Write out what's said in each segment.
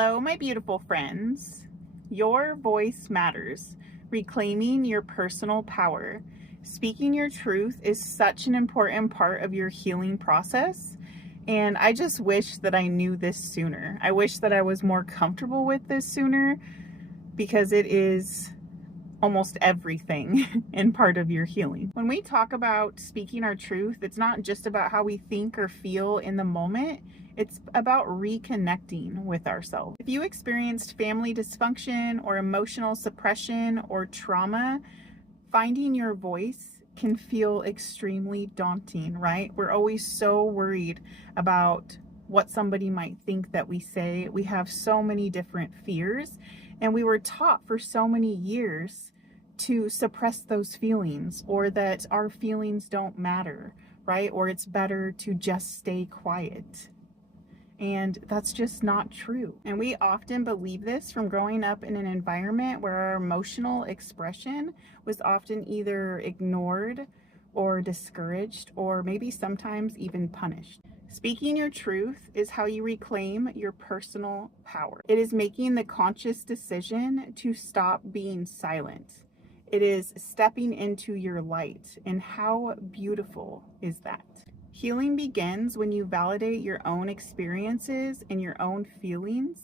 Hello, my beautiful friends. Your voice matters. Reclaiming your personal power. Speaking your truth is such an important part of your healing process. And I just wish that I knew this sooner. I wish that I was more comfortable with this sooner because it is almost everything in part of your healing. When we talk about speaking our truth, it's not just about how we think or feel in the moment. It's about reconnecting with ourselves. If you experienced family dysfunction or emotional suppression or trauma, finding your voice can feel extremely daunting, right? We're always so worried about what somebody might think that we say. We have so many different fears, and we were taught for so many years to suppress those feelings, or that our feelings don't matter, right? Or it's better to just stay quiet. And that's just not true. And we often believe this from growing up in an environment where our emotional expression was often either ignored or discouraged, or maybe sometimes even punished. Speaking your truth is how you reclaim your personal power. It is making the conscious decision to stop being silent. It is stepping into your light. And how beautiful is that? Healing begins when you validate your own experiences and your own feelings,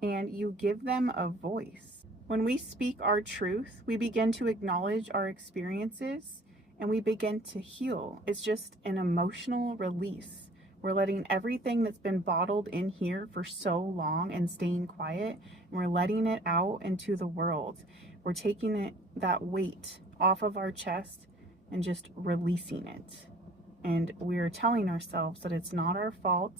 and you give them a voice. When we speak our truth, we begin to acknowledge our experiences and we begin to heal. It's just an emotional release. We're letting everything that's been bottled in here for so long and staying quiet, and we're letting it out into the world. We're taking that weight off of our chest and just releasing it. And we're telling ourselves that it's not our fault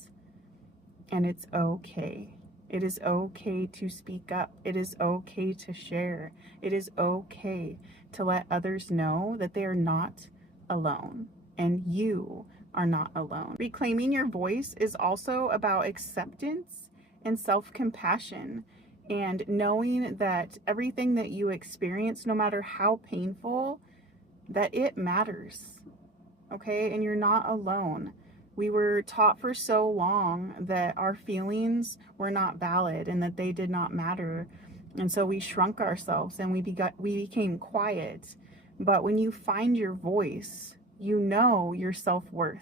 and it's okay. It is okay to speak up. It is okay to share. It is okay to let others know that they are not alone and you are not alone. Reclaiming your voice is also about acceptance and self-compassion, and knowing that everything that you experience, no matter how painful, that it matters. Okay, and you're not alone. We were taught for so long that our feelings were not valid and that they did not matter. And so we shrunk ourselves and we became quiet. But when you find your voice, you know your self-worth.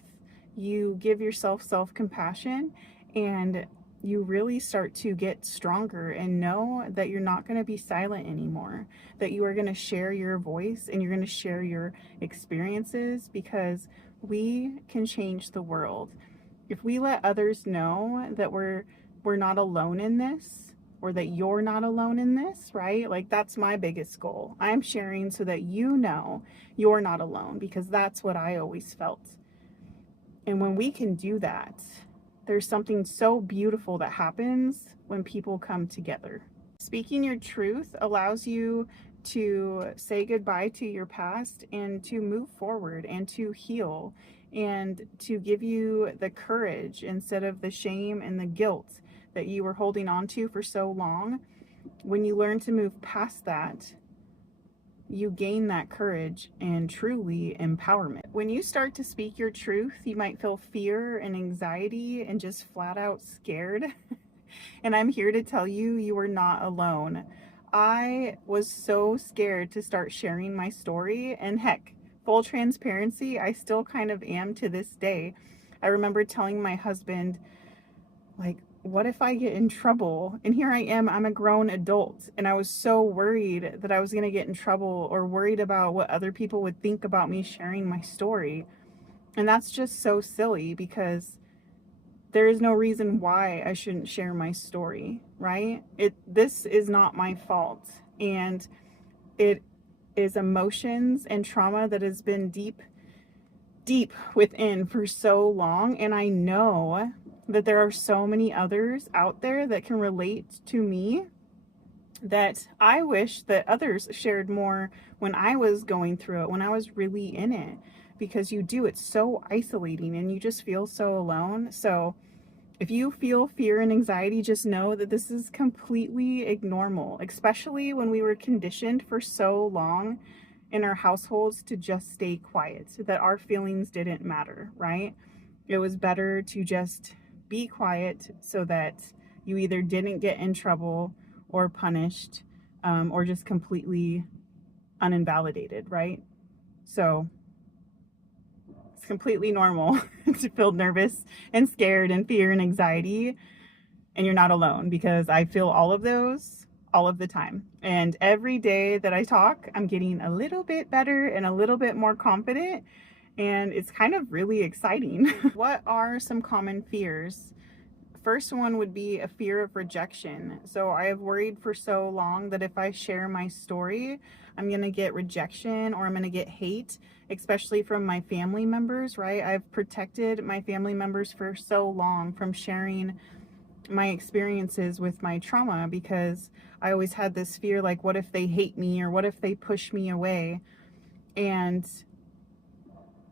You give yourself self-compassion, and you really start to get stronger and know that you're not going to be silent anymore, that you are going to share your voice and you're going to share your experiences, because we can change the world. If we let others know that we're not alone in this, or that you're not alone in this, right? Like, that's my biggest goal. I'm sharing so that you know you're not alone, because that's what I always felt. And when we can do that, there's something so beautiful that happens when people come together. Speaking your truth allows you to say goodbye to your past and to move forward and to heal, and to give you the courage instead of the shame and the guilt that you were holding on to for so long. When you learn to move past that, you gain that courage and truly empowerment. When you start to speak your truth, you might feel fear and anxiety and just flat out scared. And I'm here to tell you, you are not alone. I was so scared to start sharing my story, and heck, full transparency, I still kind of am to this day. I remember telling my husband, like, what if I get in trouble? And here I am, I'm a grown adult, and I was so worried that I was going to get in trouble, or worried about what other people would think about me sharing my story. And that's just so silly, because there is no reason why I shouldn't share my story, right? This is not my fault, and it is emotions and trauma that has been deep within for so long. And I know that there are so many others out there that can relate to me, that I wish that others shared more when I was going through it, when I was really in it, because it's so isolating and you just feel so alone. So if you feel fear and anxiety, just know that this is completely normal, especially when we were conditioned for so long in our households to just stay quiet, that our feelings didn't matter, right? It was better to just be quiet so that you either didn't get in trouble or punished, or just completely uninvalidated, right? So it's completely normal to feel nervous and scared and fear and anxiety. And you're not alone, because I feel all of those all of the time. And every day that I talk, I'm getting a little bit better and a little bit more confident. And it's kind of really exciting. What are some common fears? First one would be a fear of rejection. So I have worried for so long that if I share my story, I'm going to get rejection or I'm going to get hate, especially from my family members, right? I've protected my family members for so long from sharing my experiences with my trauma, because I always had this fear, like, what if they hate me or what if they push me away? And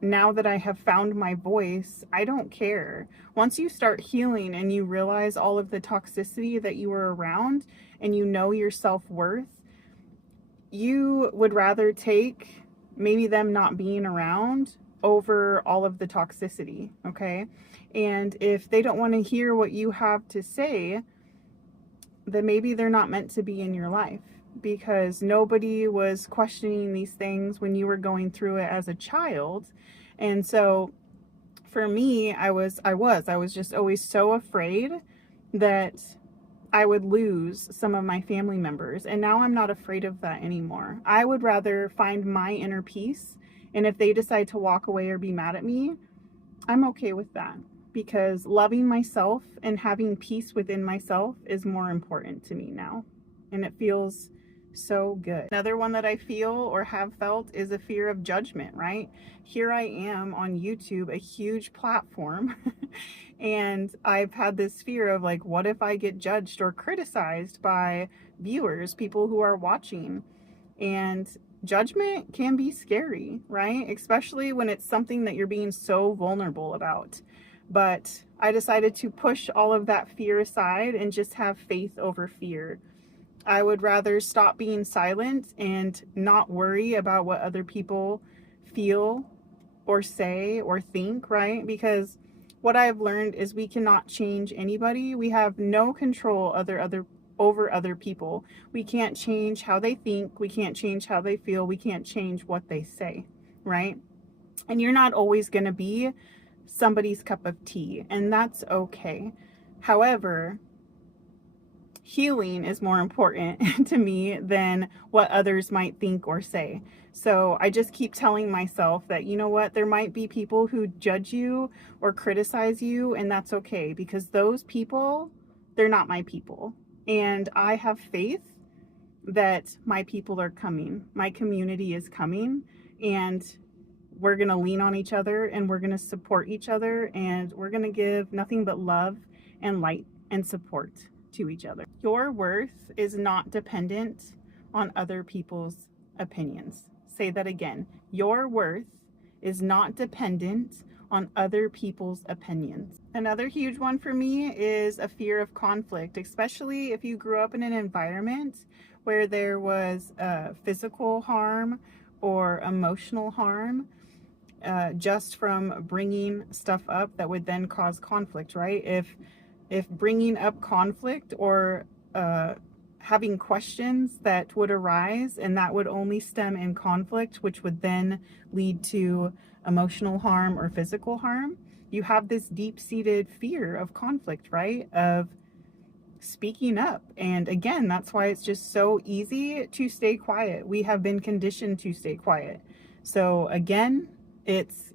now that I have found my voice, I don't care. Once you start healing and you realize all of the toxicity that you were around and you know your self-worth, you would rather take maybe them not being around over all of the toxicity, okay? And if they don't want to hear what you have to say, then maybe they're not meant to be in your life, because nobody was questioning these things when you were going through it as a child. And so for me, I was just always so afraid that I would lose some of my family members. And now I'm not afraid of that anymore. I would rather find my inner peace. And if they decide to walk away or be mad at me, I'm okay with that, because loving myself and having peace within myself is more important to me now. And it feels so good. Another one that I feel or have felt is a fear of judgment, right? Here I am on YouTube, a huge platform, and I've had this fear of, like, what if I get judged or criticized by viewers, people who are watching? And judgment can be scary, right? Especially when it's something that you're being so vulnerable about. But I decided to push all of that fear aside and just have faith over fear. I would rather stop being silent and not worry about what other people feel or say or think, right? Because what I've learned is we cannot change anybody. We have no control over other people. We can't change how they think. We can't change how they feel. We can't change what they say, right? And you're not always going to be somebody's cup of tea, and that's okay. However, healing is more important to me than what others might think or say. So I just keep telling myself that, you know what, there might be people who judge you or criticize you, and that's okay, because those people, they're not my people. And I have faith that my people are coming. My community is coming, and we're going to lean on each other, and we're going to support each other, and we're going to give nothing but love and light and support to each other. Your worth is not dependent on other people's opinions. Say that again. Your worth is not dependent on other people's opinions. Another huge one for me is a fear of conflict, especially if you grew up in an environment where there was physical harm or emotional harm, just from bringing stuff up that would then cause conflict, right? If bringing up conflict or having questions that would arise, and that would only stem in conflict, which would then lead to emotional harm or physical harm, you have this deep-seated fear of conflict, right? Of speaking up. And again, that's why it's just so easy to stay quiet. We have been conditioned to stay quiet. So again,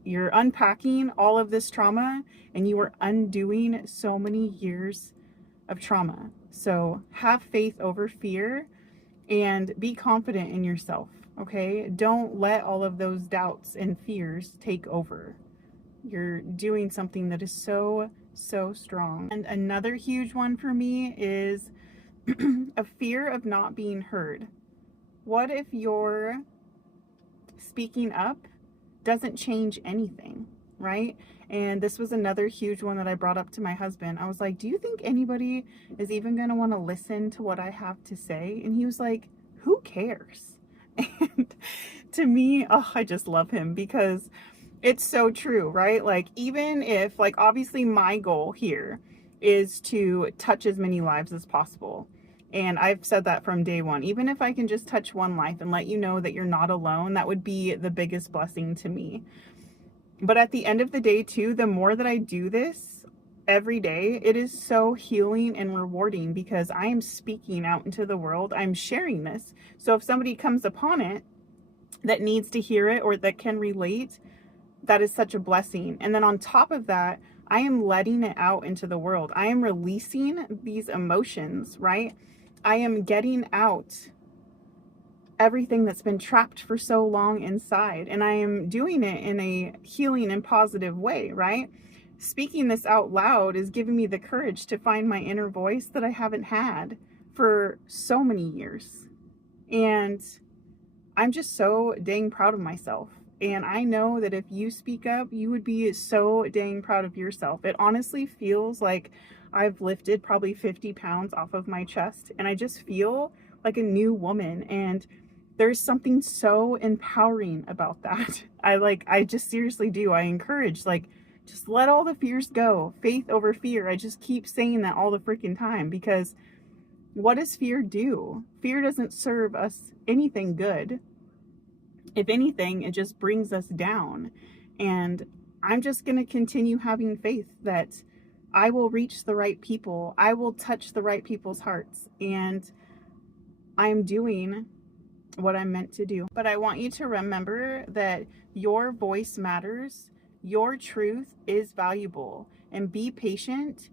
you're unpacking all of this trauma, and you are undoing so many years of trauma. So have faith over fear and be confident in yourself, okay? Don't let all of those doubts and fears take over. You're doing something that is so, so strong. And another huge one for me is a fear of not being heard. What if your speaking up doesn't change anything, right? And this was another huge one that I brought up to my husband. I was like, do you think anybody is even going to want to listen to what I have to say? And he was like, who cares? And to me, oh, I just love him, because it's so true, right? Like, even if, like, obviously my goal here is to touch as many lives as possible. And I've said that from day one. Even if I can just touch one life and let you know that you're not alone, that would be the biggest blessing to me. But at the end of the day, too, the more that I do this every day, it is so healing and rewarding because I am speaking out into the world. I'm sharing this. So if somebody comes upon it that needs to hear it or that can relate, that is such a blessing. And then on top of that, I am letting it out into the world. I am releasing these emotions, right? I am getting out everything that's been trapped for so long inside. And I am doing it in a healing and positive way, right? Speaking this out loud is giving me the courage to find my inner voice that I haven't had for so many years. And I'm just so dang proud of myself. And I know that if you speak up, you would be so dang proud of yourself. It honestly feels like I've lifted probably 50 pounds off of my chest, and I just feel like a new woman. And there's something so empowering about that. I just seriously do. I encourage, just let all the fears go. Faith over fear. I just keep saying that all the freaking time because what does fear do? Fear doesn't serve us anything good. If anything, it just brings us down. And I'm just going to continue having faith that I will reach the right people. I will touch the right people's hearts. And I'm doing what I'm meant to do. But I want you to remember that your voice matters. Your truth is valuable. And be patient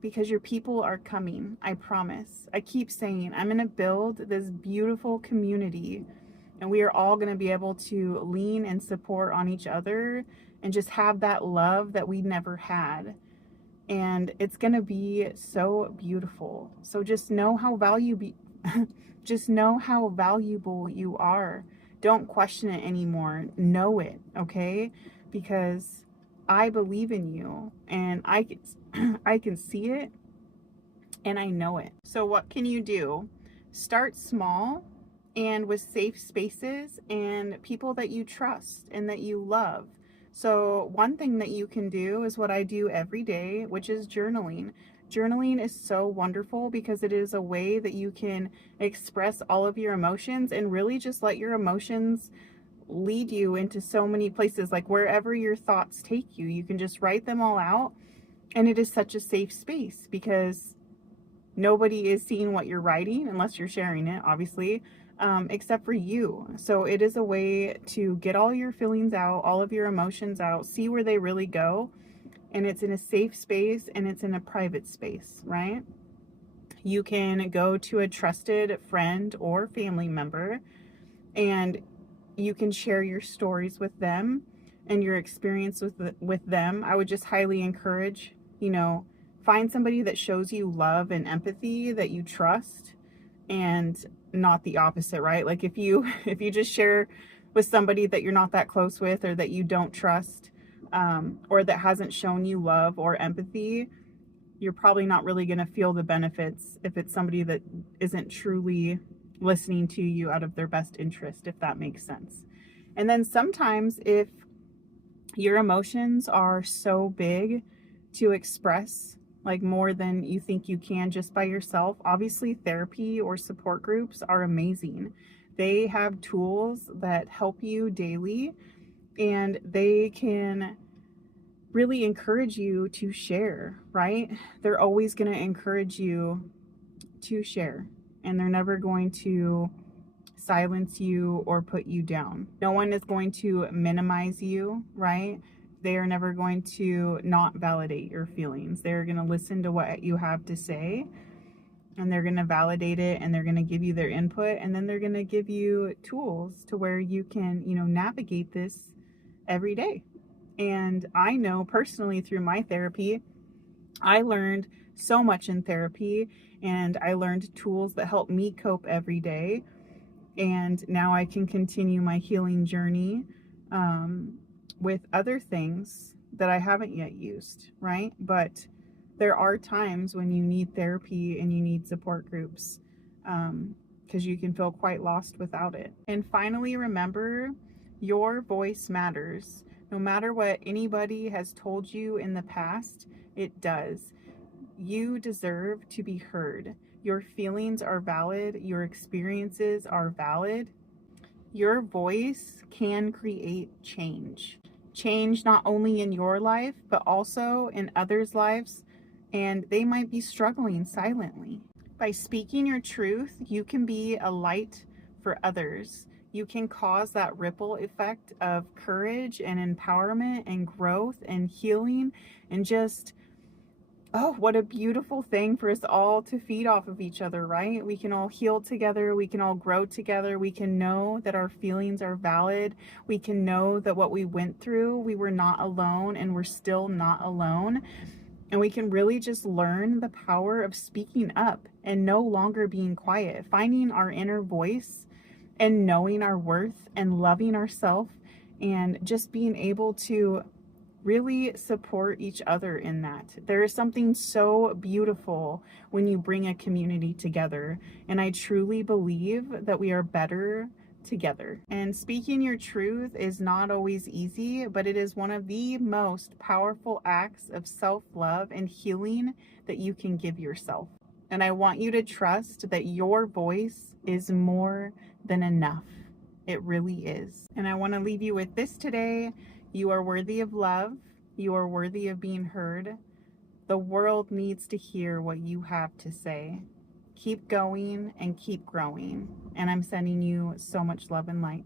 because your people are coming. I promise. I keep saying I'm going to build this beautiful community. And we are all going to be able to lean and support on each other and just have that love that we never had. And it's going to be so beautiful. So just know how just know how valuable you are. Don't question it anymore. Know it, okay? Because I believe in you and I can see it and I know it. So what can you do? Start small and with safe spaces and people that you trust and that you love. So one thing that you can do is what I do every day, which is journaling. Journaling is so wonderful because it is a way that you can express all of your emotions and really just let your emotions lead you into so many places. Like wherever your thoughts take you, you can just write them all out. And it is such a safe space because nobody is seeing what you're writing unless you're sharing it, obviously. Except for you. So it is a way to get all your feelings out, all of your emotions out, see where they really go. And it's in a safe space and it's in a private space, right? You can go to a trusted friend or family member and you can share your stories with them and your experience with them. I would just highly encourage, find somebody that shows you love and empathy that you trust, and not the opposite, right? Like if you just share with somebody that you're not that close with or that you don't trust, or that hasn't shown you love or empathy, you're probably not really going to feel the benefits if it's somebody that isn't truly listening to you out of their best interest, if that makes sense. And then sometimes if your emotions are so big to express, like more than you think you can just by yourself, obviously therapy or support groups are amazing. They have tools that help you daily and they can really encourage you to share, right? They're always going to encourage you to share and they're never going to silence you or put you down. No one is going to minimize you, right? They are never going to not validate your feelings. They're going to listen to what you have to say and they're going to validate it and they're going to give you their input and then they're going to give you tools to where you can, navigate this every day. And I know personally through my therapy, I learned so much in therapy and I learned tools that help me cope every day. And now I can continue my healing journey with other things that I haven't yet used, right? But there are times when you need therapy and you need support groups because you can feel quite lost without it. And finally, remember, your voice matters. No matter what anybody has told you in the past, it does. You deserve to be heard. Your feelings are valid. Your experiences are valid. Your voice can create change. Change not only in your life, but also in others' lives, and they might be struggling silently. By speaking your truth, you can be a light for others. You can cause that ripple effect of courage and empowerment and growth and healing and just, oh, what a beautiful thing for us all to feed off of each other, right? We can all heal together. We can all grow together. We can know that our feelings are valid. We can know that what we went through, we were not alone, and we're still not alone. And we can really just learn the power of speaking up and no longer being quiet, finding our inner voice and knowing our worth and loving ourselves and just being able to really support each other in that. There is something so beautiful when you bring a community together. And I truly believe that we are better together. And speaking your truth is not always easy, but it is one of the most powerful acts of self-love and healing that you can give yourself. And I want you to trust that your voice is more than enough. It really is. And I want to leave you with this today. You are worthy of love. You are worthy of being heard. The world needs to hear what you have to say. Keep going and keep growing. And I'm sending you so much love and light.